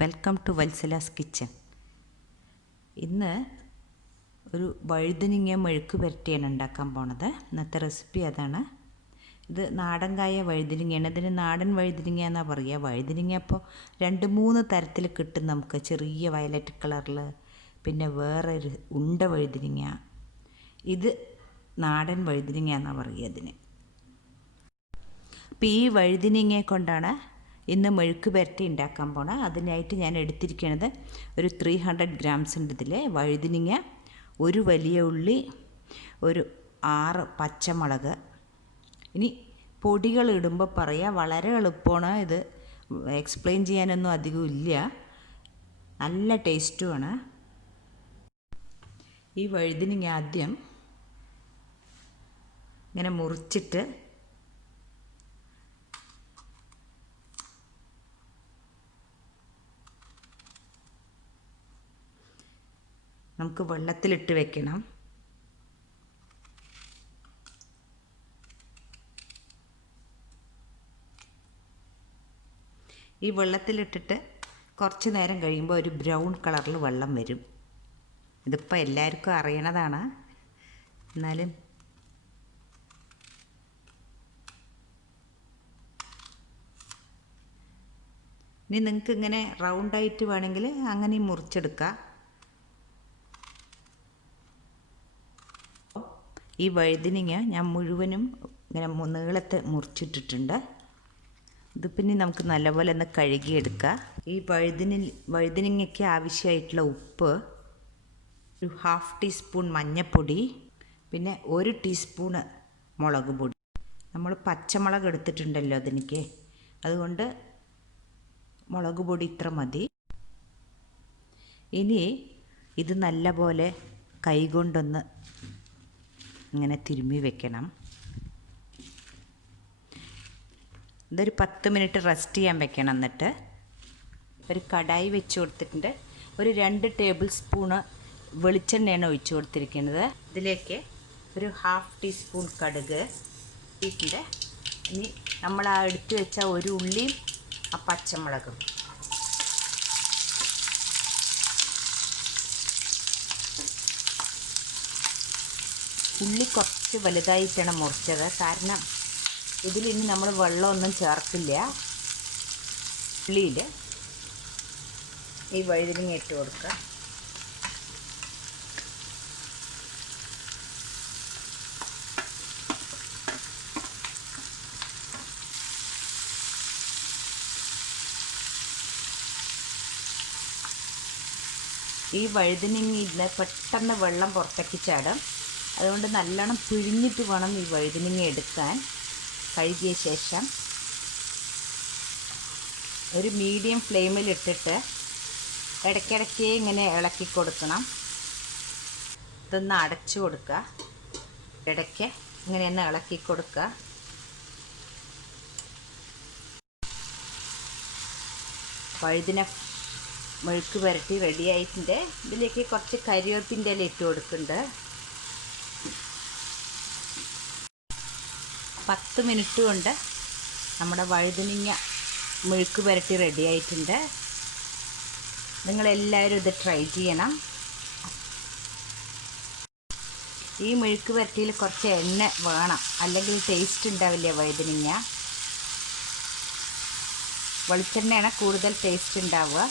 Welcome to Valsala's kitchen. ഇന്ന് ഒരു വഴുതനങ്ങ മെഴുക്ക് പുരട്ടിയാണ് ഉണ്ടാക്കാൻ പോണത്. ഇന്നത്തെ റെസിപ്പി അതാണ്. ഇത് നാടൻകായ വഴുതനങ്ങയാണ്. ഇതിന് നാടൻ വഴുതനങ്ങ എന്നാണ് പറയുക. വഴുതനങ്ങ അപ്പോൾ 2-3 തരത്തിൽ കിട്ടും നമുക്ക്. ചെറിയ വയലറ്റ് കളറിൽ, പിന്നെ വേറൊരു ഉണ്ട വഴുതനങ്ങ. ഇത് നാടൻ വഴുതനങ്ങ എന്നാണ് പറയുക ഇതിന്. അപ്പോൾ ഈ വഴുതനങ്ങയെ കൊണ്ടാണ് ഇന്ന് മെഴുക്ക് പുരട്ടി ഉണ്ടാക്കാൻ പോണത്. അതിനായിട്ട് ഞാൻ എടുത്തിരിക്കുന്നത് ഒരു 300 ഗ്രാംസ് ഉണ്ട്. ഇതിൽ വഴുതനങ്ങ, ഒരു വലിയ ഉള്ളി, ഒരു 6 പച്ചമുളക്. ഇനി പൊടികൾ ഇടുമ്പോൾ പറയാം, വളരെ എളുപ്പമാണ്. ഇത് എക്സ്പ്ലെയിൻ ചെയ്യാനൊന്നും അധികം ഇല്ല, നല്ല ടേസ്റ്റുമാണ്. ഈ വഴുതനങ്ങ ആദ്യം ഇങ്ങനെ മുറിച്ചിട്ട് നമുക്ക് വെള്ളത്തിലിട്ട് വെക്കണം. ഈ വെള്ളത്തിലിട്ടിട്ട് കുറച്ച് നേരം കഴിയുമ്പോൾ ഒരു ബ്രൗൺ കളറിൽ വെള്ളം വരും. ഇതിപ്പോൾ എല്ലാവർക്കും അറിയണതാണ്, എന്നാലും ഇനി നിങ്ങൾക്ക് ഇങ്ങനെ റൗണ്ടായിട്ട് വേണമെങ്കിൽ അങ്ങനെയും മുറിച്ചെടുക്കാം. ഈ വഴുതനങ്ങ ഞാൻ മുഴുവനും ഇങ്ങനെ നീളത്തെ മുറിച്ചിട്ടിട്ടുണ്ട്. ഇത് പിന്നെ നമുക്ക് നല്ലപോലെ ഒന്ന് കഴുകിയെടുക്കാം. ഈ വഴുതനങ്ങയ്ക്ക് ആവശ്യമായിട്ടുള്ള ഉപ്പ്, ഒരു 1/2 ടീസ്പൂൺ മഞ്ഞൾപ്പൊടി, പിന്നെ 1 ടീസ്പൂണ് മുളക് പൊടി. നമ്മൾ പച്ചമുളക് എടുത്തിട്ടുണ്ടല്ലോ അതിലേക്ക്, അതുകൊണ്ട് മുളക് പൊടി ഇത്ര മതി. ഇനി ഇത് നല്ലപോലെ കൈകൊണ്ടൊന്ന് ഇങ്ങനെ തിരുമ്മി വെക്കണം. ഇതൊരു 10 മിനിറ്റ് റെസ്റ്റ് ചെയ്യാൻ വെക്കണം. എന്നിട്ട് ഒരു കടായി വെച്ച് കൊടുത്തിട്ടുണ്ട്. ഒരു 2 ടേബിൾ സ്പൂണ് വെളിച്ചെണ്ണയാണ് ഒഴിച്ച് കൊടുത്തിരിക്കുന്നത്. ഇതിലേക്ക് ഒരു 1/2 ടീസ്പൂൺ കടുക് ഇട്ടിട്ട്, ഇനി നമ്മൾ എടുത്ത് വെച്ച ഒരു ഉള്ളിയും ആ പച്ചമുളകും, ഉള്ളി കുറച്ച് വലുതായിട്ടാണ് മുറിച്ചത്. കാരണം ഇതിലിനി നമ്മൾ വെള്ളമൊന്നും ചേർക്കില്ല. ഉള്ളിയിൽ ഈ വഴുതനങ്ങ ഇട്ട് കൊടുക്കുക. ഈ വഴുതനങ്ങ പെട്ടെന്ന് വെള്ളം പുറത്തേക്ക് ചാടും. അതുകൊണ്ട് നല്ലോണം പിഴിഞ്ഞിട്ട് വേണം ഈ വഴുതനങ്ങ എടുക്കാൻ. കഴുകിയ ശേഷം ഒരു മീഡിയം ഫ്ലെയിമിലിട്ടിട്ട് ഇടയ്ക്കിടയ്ക്ക് ഇങ്ങനെ ഇളക്കി കൊടുക്കണം. ഇതൊന്ന് അടച്ചു കൊടുക്കുക. ഇടയ്ക്ക് ഇങ്ങനെയൊന്ന് ഇളക്കി കൊടുക്കുക. വഴുതന മെഴുക്ക് പുരട്ടി റെഡി ആയിട്ടുണ്ട്. ഇതിലേക്ക് കുറച്ച് കരിവേപ്പിൻ്റെ ഇല ഇട്ട് കൊടുക്കുന്നുണ്ട്. 10 മിനിറ്റ് കൊണ്ട് നമ്മുടെ വഴുതനങ്ങ മെഴുക്ക് പുരട്ടി റെഡി ആയിട്ടുണ്ട്. നിങ്ങളെല്ലാവരും ഇത് ട്രൈ ചെയ്യണം. ഈ മെഴുക്ക് പുരട്ടിയിൽ കുറച്ച് എണ്ണ വേണം, അല്ലെങ്കിൽ ടേസ്റ്റ് ഉണ്ടാവില്ല വഴുതനങ്ങ. വെളിച്ചെണ്ണയാണ് കൂടുതൽ ടേസ്റ്റ് ഉണ്ടാവുക.